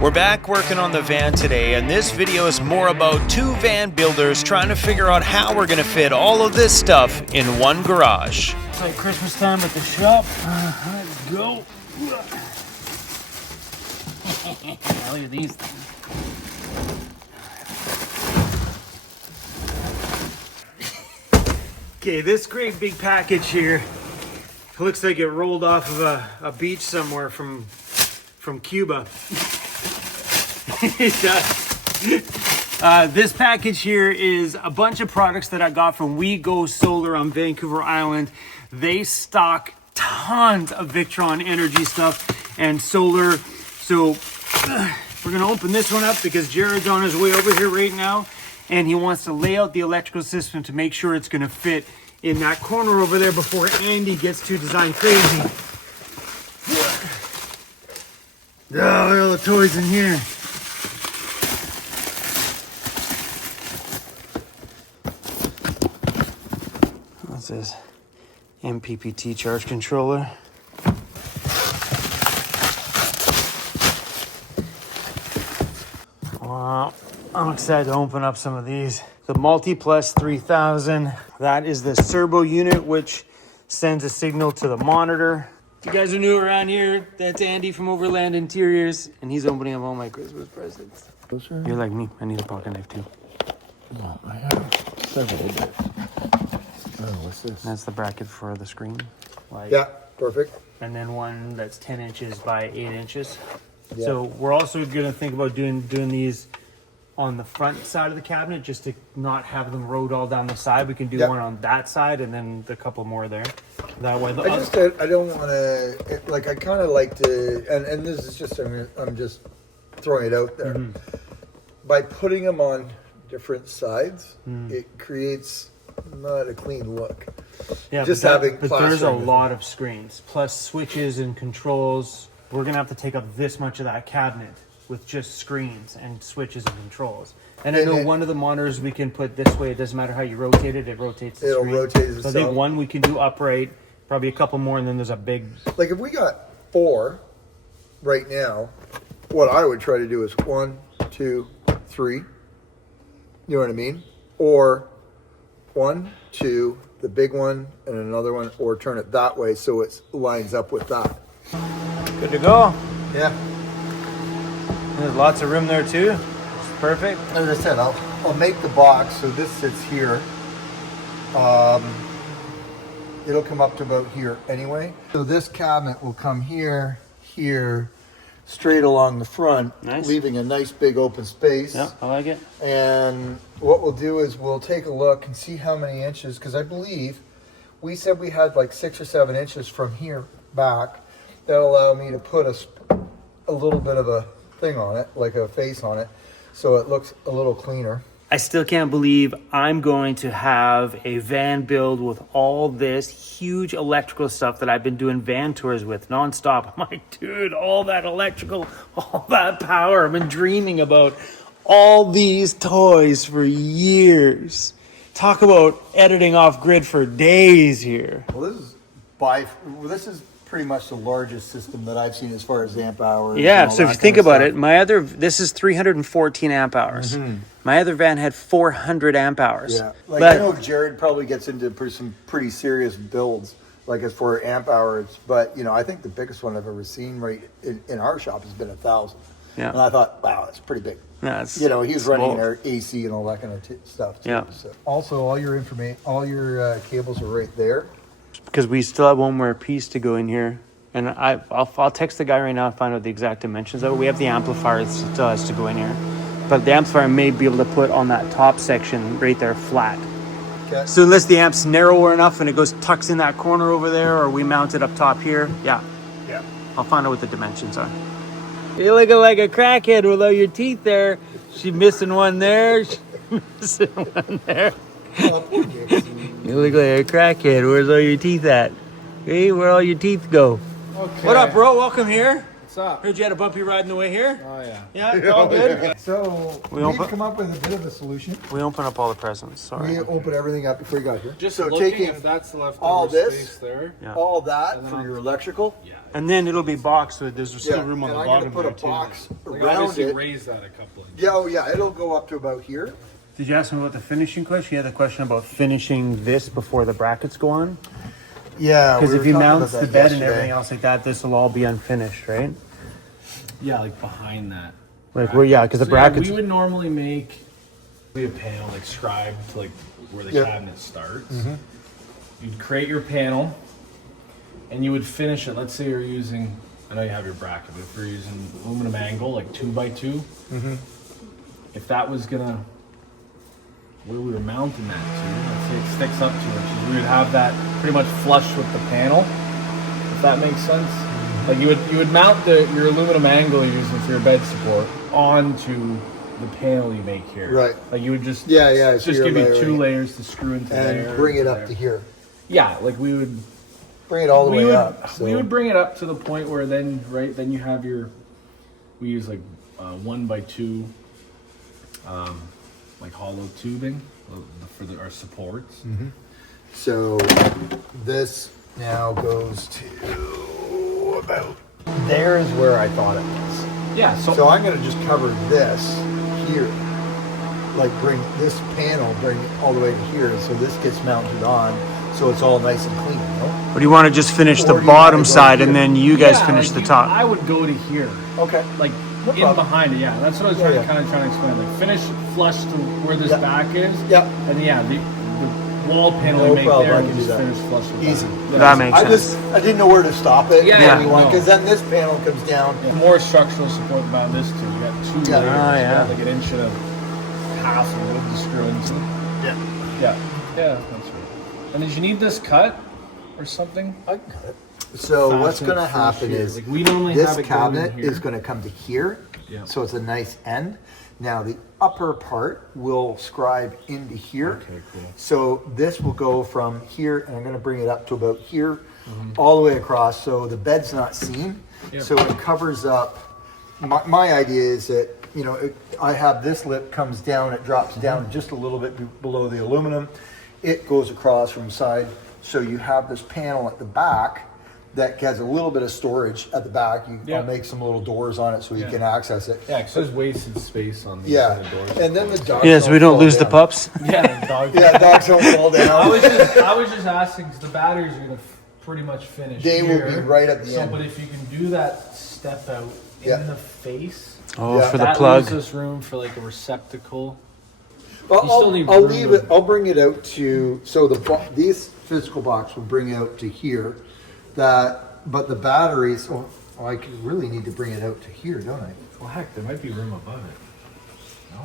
We're back working on the van today, and this video is more about two van builders trying to figure out how we're going to fit all of this stuff in one garage. It's like Christmas time at the shop. Let's go. Look at these things. Okay, this great big package here looks like it rolled off of a beach somewhere from Cuba. It does. This package here is a bunch of products that I got from We Go Solar on Vancouver Island. They stock tons of Victron energy stuff and solar. So we're gonna open this one up because Jared's on his way over here right now, and he wants to lay out the electrical system to make sure it's gonna fit in that corner over there before Andy gets too design crazy. Oh, look at all the toys in here. What's this? MPPT charge controller. Wow, I'm excited to open up some of these. The Multi-Plus 3000. That is the servo unit, which sends a signal to the monitor. If you guys are new around here, that's Andy from Overland Interiors, and he's opening up all my Christmas presents. You're like me. I need a pocket knife too. Oh, I have several bits. Oh, what's this? That's the bracket for the screen. Yeah, perfect. And then one that's 10 inches by 8 inches. Yeah. So we're also going to think about doing these on the front side of the cabinet, just to not have them rode all down the side. We can do one on that side and then a couple more there. That way. I don't want to, like, I kind of like to, and this is just, I'm just throwing it out there. Mm-hmm. By putting them on different sides, it creates not a clean look. Yeah, just but having there's a lot of screens, plus switches and controls. We're going to have to take up this much of that cabinet with just screens and switches and controls. And I know one of the monitors we can put this way. It doesn't matter how you rotate it. It rotates the screen. It'll rotate itself. So I think one we can do upright, probably a couple more, and then there's a big... Like if we got 4 right now, what I would try to do is 1, 2, 3. You know what I mean? Or 1, 2, the big one, and another one, or turn it that way so it lines up with that. Good to go. Yeah. There's lots of room there too. It's perfect. As I said, I'll make the box so this sits here. It'll come up to about here anyway. So this cabinet will come here, straight along the front, leaving a nice big open space. Yeah, I like it. And what we'll do is we'll take a look and see how many inches, because I believe we said we had like 6 or 7 inches from here back. That'll allow me to put a little bit of a thing on it, like a face on it, so it looks a little cleaner. I still can't believe I'm going to have a van build with all this huge electrical stuff that I've been doing van tours with nonstop. I'm like, dude, all that electrical, all that power. I've been dreaming about all these toys for years. Talk about editing off grid for days here. Well, this is pretty much the largest system that I've seen as far as amp hours. Yeah, so if you think about it, this is 314 amp hours. Mm-hmm. My other van had 400 amp hours. Yeah, I know Jared probably gets into some pretty serious builds, like as for amp hours, but I think the biggest one I've ever seen right in our shop has been 1,000. Yeah. And I thought, wow, that's pretty big. Yeah, he's running our AC and all that kind of stuff too. Yeah. So. Also, all your cables are right there. Because we still have one more piece to go in here, and I'll text the guy right now and find out the exact dimensions of it. We have the amplifier that still has to go in here, but the amplifier may be able to put on that top section right there flat. Okay. So unless the amp's narrower enough and it tucks in that corner over there, or we mount it up top here, yeah, I'll find out what the dimensions are. You're looking like a crackhead with all your teeth there. She's missing one there. She's missing one there. You look like a crackhead. Where's all your teeth at? Hey, where all your teeth go? Okay. What up, bro? Welcome here. What's up? Heard you had a bumpy ride on the way here. Oh yeah. Yeah, all good. So We we've open- come up with a bit of a solution. We open up all the presents. Sorry. We open everything up before you got here. Just so looking taking if that's the leftover all this, space there. Yeah. all that for your electrical. Yeah. And then it'll be boxed, so there's still room on and the I'm bottom gonna put there a too. box Like around obviously it. raise that a couple inches. Yeah, oh yeah, it'll go up to about here. Did you ask him about the finishing question? You had a question about finishing this before the brackets go on? Yeah, Because if he mounts the bed and everything else like that, this will all be unfinished, right? Yeah, like behind that. Like, well, yeah, because the So, brackets. we would normally make a panel like scribed to like where the Yep. cabinet starts. You'd create your panel, and you would finish it. Let's say you're using. I know you have your bracket, but if you're using aluminum angle, like 2x2, if that was gonna where we were mounting that to, let's say it sticks up 2 inches, we would have that pretty much flush with the panel. If that makes sense. Like you would mount your aluminum angle you're using for your bed support onto the panel you make here. Right. Like you would just so just you're give you layering 2 it. layers to screw into there And bring it up there. to here. Yeah, like we would Bring it all the we way would up. So. we would bring it up to the point where then then you have your we use like 1x2 like hollow tubing for our supports. So this now goes to about there is where I thought it was. Yeah, So I'm gonna just cover this here. Like bring this panel, bring it all the way to here, so this gets mounted on, so it's all nice and clean, you know? Or do you want to just finish the Or do you bottom wanna go side and here? then you guys Yeah, finish like the you- top? I would go to here. Okay. Like No in problem. behind it, yeah. That's what I was Yeah, trying to explain. Like finish flush to where this Yeah. back is. Yeah. And yeah, the wall panel No we make problem, there, I we can do just that. finish flush with Easy. that. That makes sense. I didn't know where to stop it. Yeah, no. Because then this panel comes down. Yeah, more structural support about this too. You got 2 Yeah. layers. Ah, You yeah. got like an inch and a half of wood to screw into. Yeah. Yeah. Yeah, that's right. And did you need this cut or something? I can cut it. So what's Fasten going to it first happen here. is Like, we normally this have it going cabinet here. is going to come to here. Yeah. So it's a nice end. Now the upper part will scribe into here. Okay, cool. So this will go from here, and I'm going to bring it up to about here, all the way across. So the bed's not seen. Yeah. So it covers up. My idea is that I have this lip comes down, it drops down just a little bit below the aluminum. It goes across from side. So you have this panel at the back that has a little bit of storage at the back. Yeah. I'll make some little doors on it so you Yeah. can access it. Yeah, because there's wasted space on these Yeah, doors. and then the dogs. Yeah, so we don't fall lose the down. pups. Yeah, dog. Yeah, dogs don't fall I down. was just asking because the batteries are gonna pretty much finish. They will here. be right at the so, end. But if you can do that step out Yeah. in the face, Oh, Yeah. for the that plug. leaves us room for like a receptacle. Well, You still need I'll room leave to- it. I'll bring it out to these physical box will bring out to here. But the batteries. Oh, I could really need to bring it out to here, don't I? Well, heck, there might be room above it. No?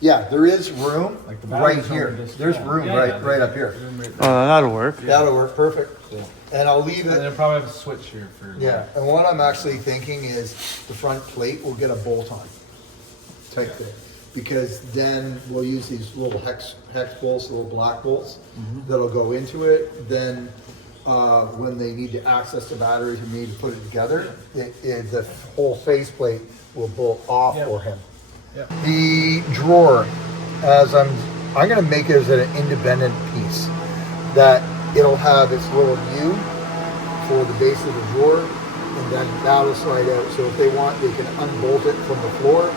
Yeah, there is room Like the right batteries here. on this- There's yeah. room Yeah, right yeah, right up here. Room right Oh, there. that'll work. That'll work perfect. Cool. And I'll leave And it. then probably have a switch here for. Yeah, and what I'm actually thinking is the front plate will get a bolt on type thing. Because then we'll use these little hex bolts, little black bolts that'll go into it. Then when they need to access the batteries and need to put it together, the whole faceplate will bolt off Yeah. for him. Yeah. The drawer, I'm gonna make it as an independent piece that it'll have its little U for the base of the drawer, and then that'll slide out. So if they want, they can unbolt it from the floor,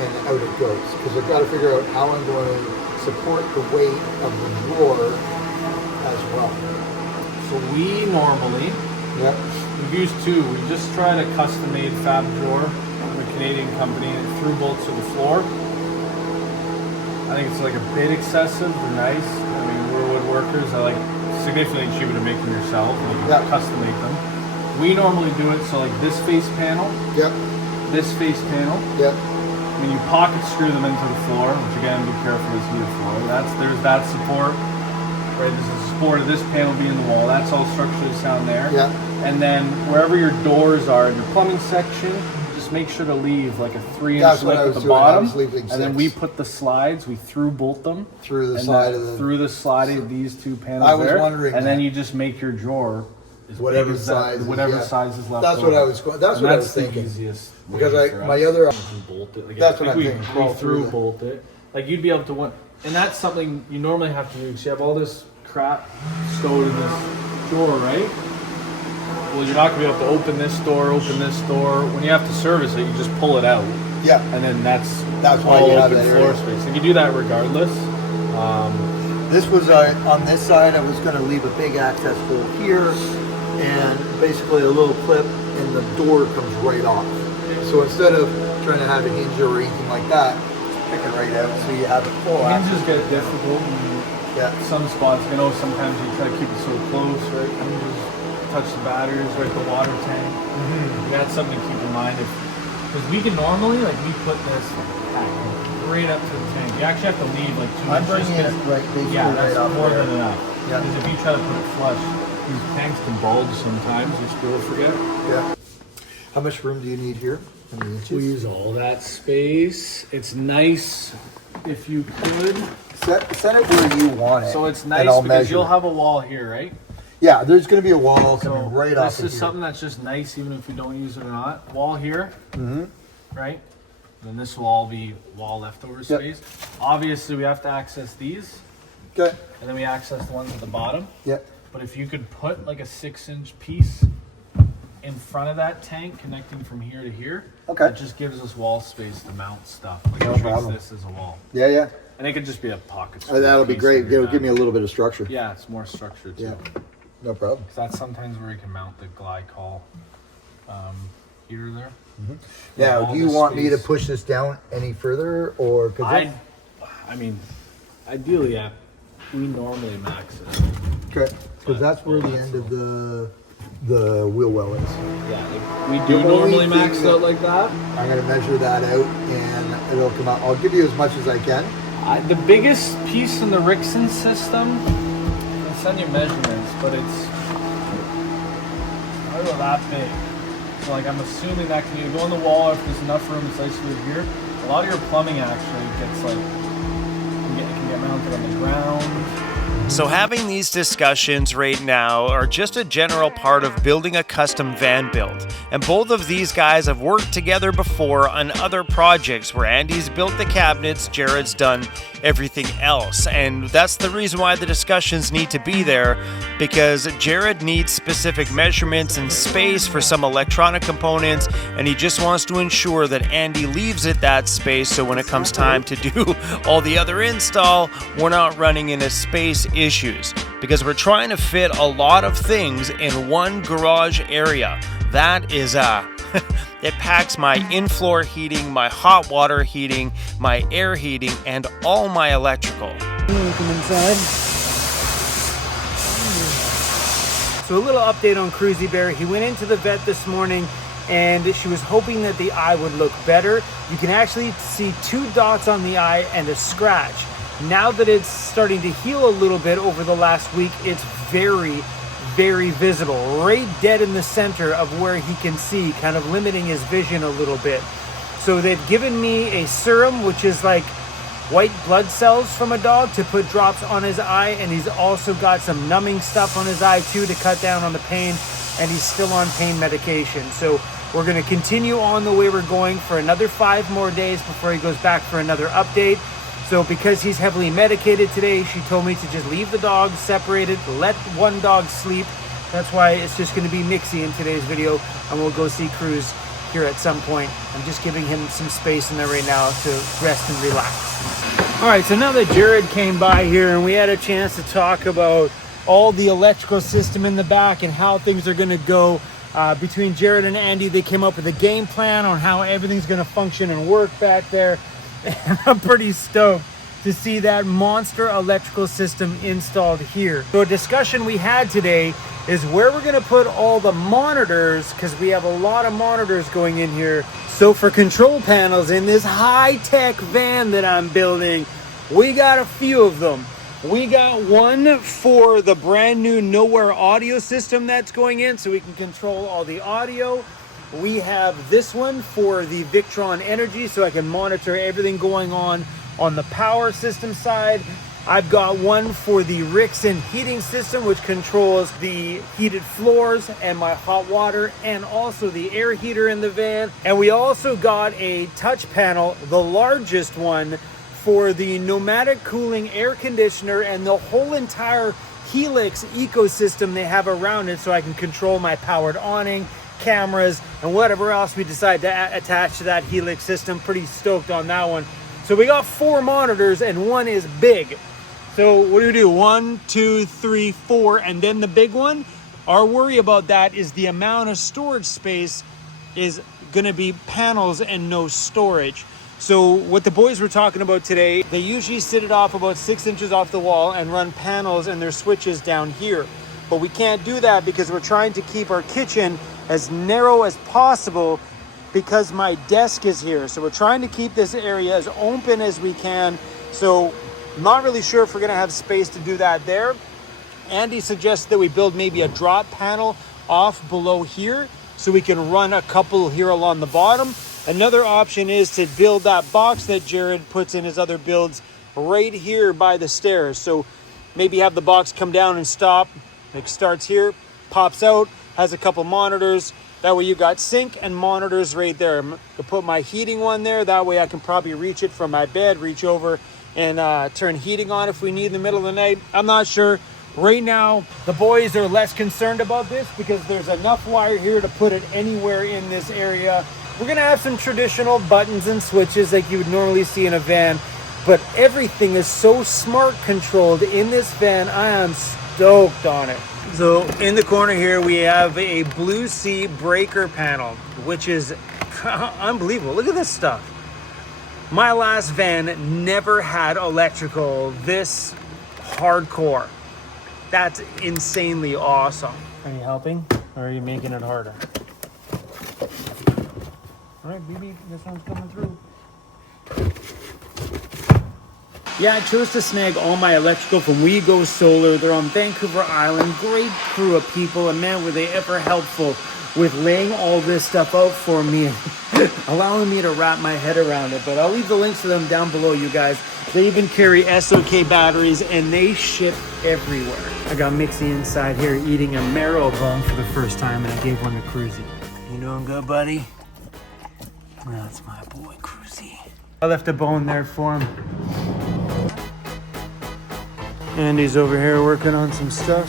and out it goes. Because I've got to figure out how I'm going to support the weight of the drawer as well. So we normally Yep. we've used 2. We just tried a custom-made fab drawer from a Canadian company, and it threw bolts to the floor. I think it's like a bit excessive. They're nice. I mean, we're woodworkers. I like significantly cheaper to make them yourself. Like Yeah. custom make them. We normally do it so like this face panel, Yep. this face panel. Yep. When you pocket screw them into the floor, which again, be careful, it's heated floor. There's that support. Right, there's a support of this panel being the wall. That's all structurally sound there. Yeah. And then wherever your doors are in your plumbing section, just make sure to leave like a 3-inch That's what lip I at was the doing. I bottom. was leaving And then 6. we put the slides, we through bolt them Through the and side that- of the. through the sliding of these 2 panels I was there. wondering and then that. you just make your drawer whatever big as size, whatever size is left. That's what I was. That's what I was the thinking. easiest Because way for my us. other. We bolt it. Like, That's I what think I'm thinking. we Crawl through through the- bolt it. Like you'd be able to want, and that's something you normally have to do. So you have all this crap stowed in this drawer, right? Well, you're not gonna be able to open this door. When you have to service it, you just pull it out, Yeah. and then that's why all you have open that floor area. space. And you do that regardless. This was on this side. I was going to leave a big access hole here, and basically a little clip, and the door comes right off. So instead of trying to have a hinge or anything like that, pick it right out so you have it full access. Hinges get difficult. Yeah. Some spots, I know sometimes you try to keep it so close, right? Hinges touch the batteries, right? The water tank. That's something to keep in mind. Because we can normally, like, we put this right up to the tank. You actually have to leave like 2 I'm inches. bringing it right, basically Yeah, that's right up more there. than enough. Yeah. Because if you try to put it flush, these tanks can bulge sometimes, which people forget. Yeah. How much room do you need here? How many inches? Squeeze all that space. It's nice if you could. Set it where you want it. So it's and nice I'll because measure you'll it. have a wall here, right? Yeah, there's going to be a wall So coming right off this of is here. something that's just nice, even if we don't use it or not. Wall here, right? And then this will all be wall leftover space. Obviously, we have to access these, Okay. and then we access the ones at the bottom. Yeah. But if you could put like a 6-inch piece in front of that tank, connecting from here to here, Okay. it just gives us wall space to mount stuff. Like No it treats problem. this as a wall, Yeah, yeah. and it could just be a pocket. That'll be piece great. that you're It'll give me a done. little bit of structure. Yeah, it's more structured too. Yeah. No problem. 'Cause that's sometimes where you can mount the glycol heater there. Now, all do you this want me to space. push this down any further, or because I mean, ideally, yeah, we normally max it. okay, because that's where the end of the wheel well is. Yeah, like, we The do only normally thing max that- out like that. I'm gonna measure that out, and it'll come out. I'll give you as much as I can. The biggest piece in the Rickson system, I'll send you measurements, but it's not about that big. So like I'm assuming that can either go on the wall if there's enough room, it's isolated here. A lot of your plumbing actually gets like can get mounted on the ground. So having these discussions right now are just a general part of building a custom van build. And both of these guys have worked together before on other projects where Andy's built the cabinets, Jared's done everything else. And that's the reason why the discussions need to be there, because Jared needs specific measurements and space for some electronic components, and he just wants to ensure that Andy leaves it that space so when it comes time to do all the other install, we're not running into space issues, because we're trying to fit a lot of things in one garage area. That is it packs my in-floor heating, my hot water heating, my air heating, and all my electrical. Come inside. So a little update on Cruzy Bear. He went into the vet this morning and she was hoping that the eye would look better. You can actually see 2 dots on the eye and a scratch. Now that it's starting to heal a little bit over the last week, it's very, very visible, right dead in the center of where he can see, kind of limiting his vision a little bit. So they've given me a serum, which is like white blood cells from a dog, to put drops on his eye, and he's also got some numbing stuff on his eye too to cut down on the pain, and he's still on pain medication. So we're going to continue on the way we're going for another 5 more days before he goes back for another update. So because he's heavily medicated today, she told me to just leave the dogs separated, let one dog sleep. That's why it's just going to be Mixie in today's video, and we'll go see Cruz here at some point. I'm just giving him some space in there right now to rest and relax. All right, so now that Jared came by here and we had a chance to talk about all the electrical system in the back and how things are going to go, between Jared and Andy, they came up with a game plan on how everything's going to function and work back there. And I'm pretty stoked to see that monster electrical system installed here. So a discussion we had today is where we're gonna put all the monitors, because we have a lot of monitors going in here. So for control panels in this high-tech van that I'm building, we got a few of them. We got one for the brand new Nowhere audio system that's going in, so we can control all the audio. We have this one for the Victron Energy, so I can monitor everything going on the power system side. I've got one for the Rixon heating system, which controls the heated floors and my hot water, and also the air heater in the van. And we also got a touch panel, the largest one, for the nomadic cooling air conditioner and the whole entire Helix ecosystem they have around it, so I can control my powered awning, cameras, and whatever else we decide to attach to that Helix system. Pretty stoked on that one. So we got 4 monitors and one is big. So what do? 1, 2, 3, 4, and then the big one? Our worry about that is the amount of storage space is gonna be panels and no storage. So what the boys were talking about today, they usually sit it off about 6 inches off the wall and run panels and their switches down here. But we can't do that because we're trying to keep our kitchen as narrow as possible because my desk is here. So we're trying to keep this area as open as we can. So I'm not really sure if we're gonna have space to do that there. Andy suggested that we build maybe a drop panel off below here so we can run a couple here along the bottom. Another option is to build that box that Jared puts in his other builds right here by the stairs. So maybe have the box come down and stop, like starts here, pops out, has a couple monitors. That way you got sink and monitors right there. I'm gonna put my heating one there. That way I can probably reach it from my bed, reach over and turn heating on if we need in the middle of the night. I'm not sure. Right now, the boys are less concerned about this because there's enough wire here to put it anywhere in this area. We're gonna have some traditional buttons and switches like you would normally see in a van, but everything is so smart controlled in this van. I am stoked on it. So in the corner here, we have a Blue Sea breaker panel, which is unbelievable. Look at this stuff. My last van never had electrical this hardcore. That's insanely awesome. Are you helping or are you making it harder? All right, BB, this one's coming through. Yeah, I chose to snag all my electrical from We Go Solar. They're on Vancouver Island. Great crew of people, and man, were they ever helpful with laying all this stuff out for me and allowing me to wrap my head around it. But I'll leave the links to them down below, you guys. They even carry SOK batteries, and they ship everywhere. I got Mixie inside here eating a marrow bone for the first time, and I gave one to Cruzy. You doing good, buddy? That's my boy, Cruzy. I left a bone there for him. Andy's over here working on some stuff.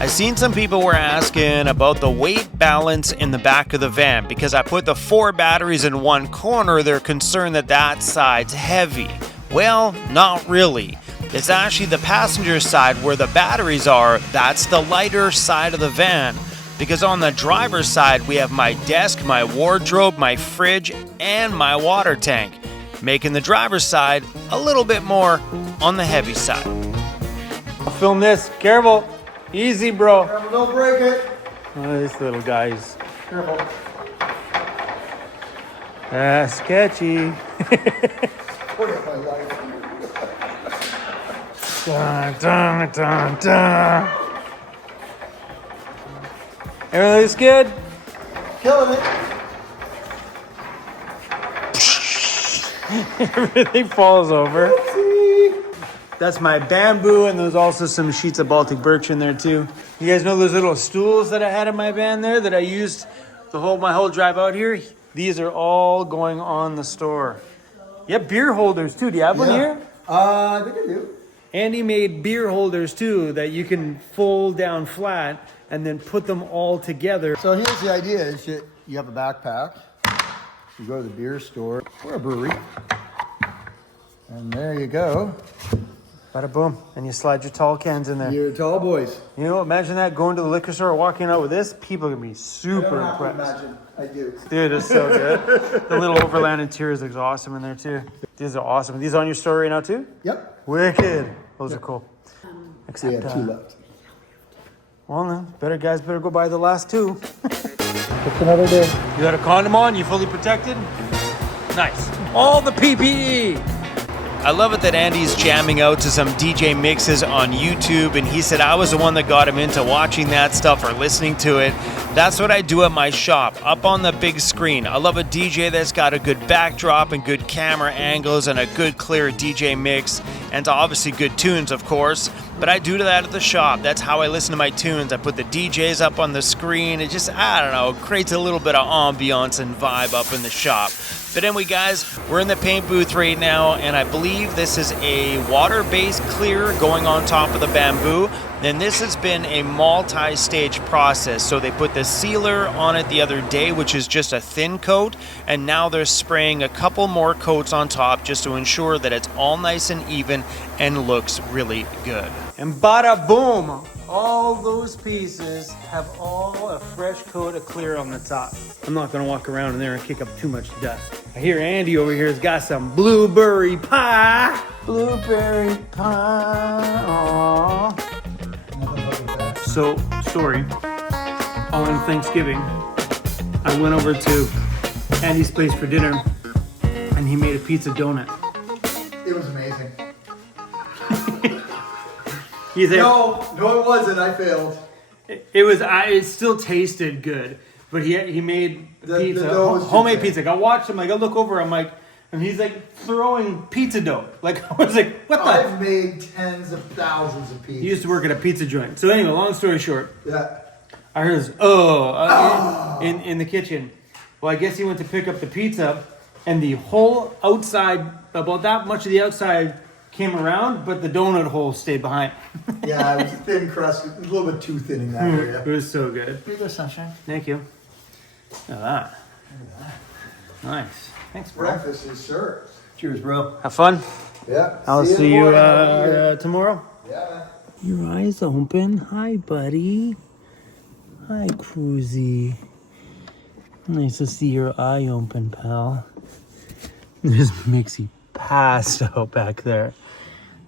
I seen some people were asking about the weight balance in the back of the van. Because I put the 4 batteries in one corner, they're concerned that that side's heavy. Well, not really. It's actually the passenger side where the batteries are, that's the lighter side of the van. Because on the driver's side, we have my desk, my wardrobe, my fridge, and my water tank, making the driver's side a little bit more on the heavy side. I'll film this. Careful. Easy, bro. Careful, don't break it. Oh, this little guy's Careful. sketchy. What is my life? Dun, dun, dun, dun. Everything looks good? Killing it. Everything falls over. That's my bamboo, and there's also some sheets of Baltic birch in there too. You guys know those little stools that I had in my van there that I used my whole drive out here? These are all going on the store. You have beer holders too. Do you have one here? I think I do. Andy made beer holders too that you can fold down flat and then put them all together. So here's the idea: is you have a backpack. You go to the beer store or a brewery, and there you go. Bada boom. And you slide your tall cans in there. You're tall boys. You know, imagine that going to the liquor store, walking out with this. People are going to be super I don't have to impressed. imagine. I do. Dude, it's so good. The little overland interiors looks awesome in there too. These are awesome. These on your store right now too? Yep. Wicked. Those are cool. We have 2 left. Well then, guys better go buy the last 2. It's another day. You got a condom on? You fully protected? Nice. All the PPE. I love it that Andy's jamming out to some DJ mixes on YouTube, and he said I was the one that got him into watching that stuff or listening to it. That's what I do at my shop, up on the big screen. I love a DJ that's got a good backdrop and good camera angles and a good clear DJ mix, and obviously good tunes, of course. But I do that at the shop. That's how I listen to my tunes. I put the DJs up on the screen. It just, I don't know, creates a little bit of ambiance and vibe up in the shop. But anyway, guys, we're in the paint booth right now, and I believe this is a water-based clear going on top of the bamboo. And this has been a multi-stage process. So they put the sealer on it the other day, which is just a thin coat, and now they're spraying a couple more coats on top just to ensure that it's all nice and even and looks really good. And bada boom, all those pieces have all a fresh coat of clear on the top. I'm not gonna walk around in there and kick up too much dust. I hear Andy over here has got some blueberry pie. Blueberry pie, aww. So, story, on Thanksgiving, I went over to Andy's place for dinner, and he made a pizza donut. It was amazing. He's like, No, it wasn't. I failed. It still tasted good, but he made pizza, the dough was homemade too pizza. I watched him, like, I look over, I'm like, and he's like throwing pizza dough. Like, I was like, what the? I've made tens of thousands of pizzas. He used to work at a pizza joint. So anyway, long story short, Yeah. I heard this, in the kitchen. Well, I guess he went to pick up the pizza, and the whole outside, about that much of the outside came around, but the donut hole stayed behind. Yeah, it was a thin crust, a little bit too thin in that area. It was so good. Here you go, sunshine. Thank you. Look at that. Nice. Thanks, bro. Breakfast is served. Cheers, bro. Have fun. Yeah. I'll see in the you morning. tomorrow. Yeah. Your eyes open. Hi, buddy. Hi, Cruzy. Nice to see your eye open, pal. There's Mixie passed out back there.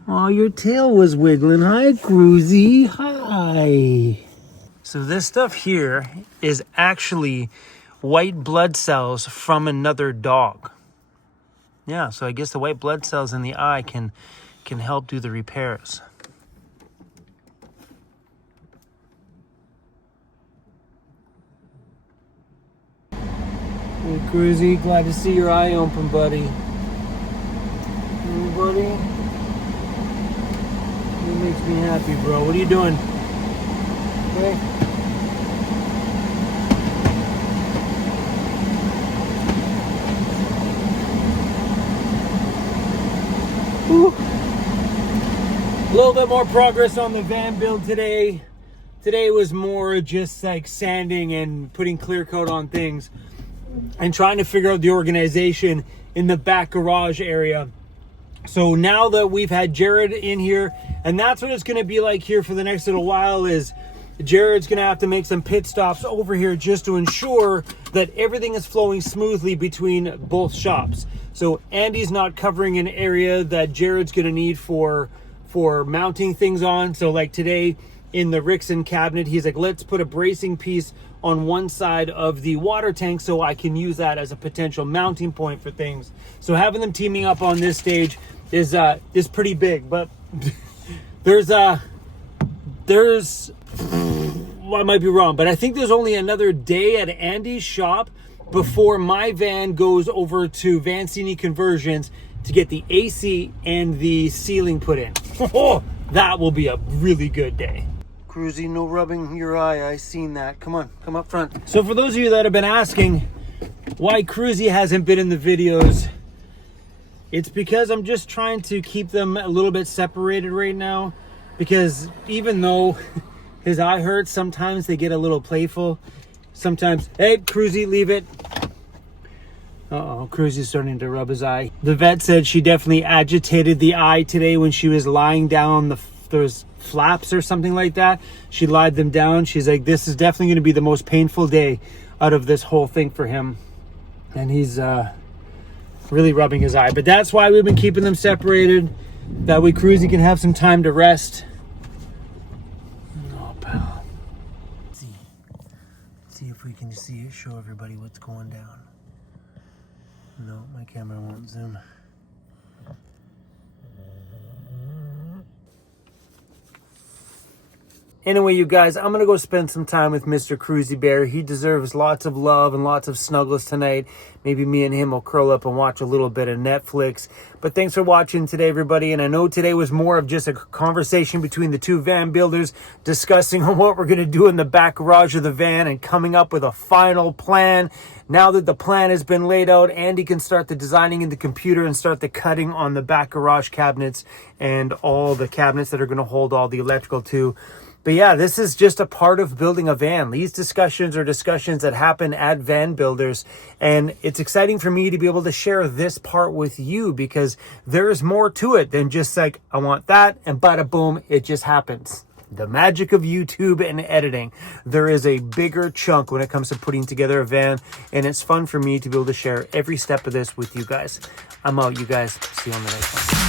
Oh, your tail was wiggling. Hi, Cruzy. Hi. So this stuff here is actually white blood cells from another dog. Yeah, so I guess the white blood cells in the eye can help do the repairs. Hey, Cruzy, glad to see your eye open, buddy. Hey, buddy. It makes me happy, bro. What are you doing? Okay. A little bit more progress on the van build today. Today was more just like sanding and putting clear coat on things and trying to figure out the organization in the back garage area. So now that we've had Jared in here, and that's what it's going to be like here for the next little while, is Jared's going to have to make some pit stops over here just to ensure that everything is flowing smoothly between both shops. So Andy's not covering an area that Jared's going to need for mounting things on. So like today in the Rickson cabinet, he's like, let's put a bracing piece on one side of the water tank so I can use that as a potential mounting point for things. So having them teaming up on this stage is pretty big, but there's well, I might be wrong, but I think there's only another day at Andy's shop before my van goes over to Vancity Conversions to get the AC and the ceiling put in. Oh, that will be a really good day. Cruzy, no rubbing your eye. I seen that. Come on, come up front. So for those of you that have been asking why Cruzy hasn't been in the videos, it's because I'm just trying to keep them a little bit separated right now, because even though his eye hurts, sometimes they get a little playful. Sometimes, hey, Cruzy, leave it. Uh-oh, Cruzy's starting to rub his eye. The vet said she definitely agitated the eye today when she was lying down those flaps or something like that. She lied them down. She's like, this is definitely going to be the most painful day out of this whole thing for him. And he's really rubbing his eye. But that's why we've been keeping them separated. That way Cruzy can have some time to rest. Oh, pal. Let's see if we can see it, show everybody what's going down. No, my camera won't zoom. Anyway, you guys, I'm going to go spend some time with Mr. Cruzy Bear. He deserves lots of love and lots of snuggles tonight. Maybe me and him will curl up and watch a little bit of Netflix. But thanks for watching today, everybody. And I know today was more of just a conversation between the two van builders discussing on what we're going to do in the back garage of the van and coming up with a final plan. Now that the plan has been laid out, Andy can start the designing in the computer and start the cutting on the back garage cabinets and all the cabinets that are going to hold all the electrical too. But yeah, this is just a part of building a van. These discussions are discussions that happen at van builders. And it's exciting for me to be able to share this part with you because there's more to it than just like, I want that and bada boom, it just happens. The magic of YouTube and editing. There is a bigger chunk when it comes to putting together a van. And it's fun for me to be able to share every step of this with you guys. I'm out, you guys. See you on the next one.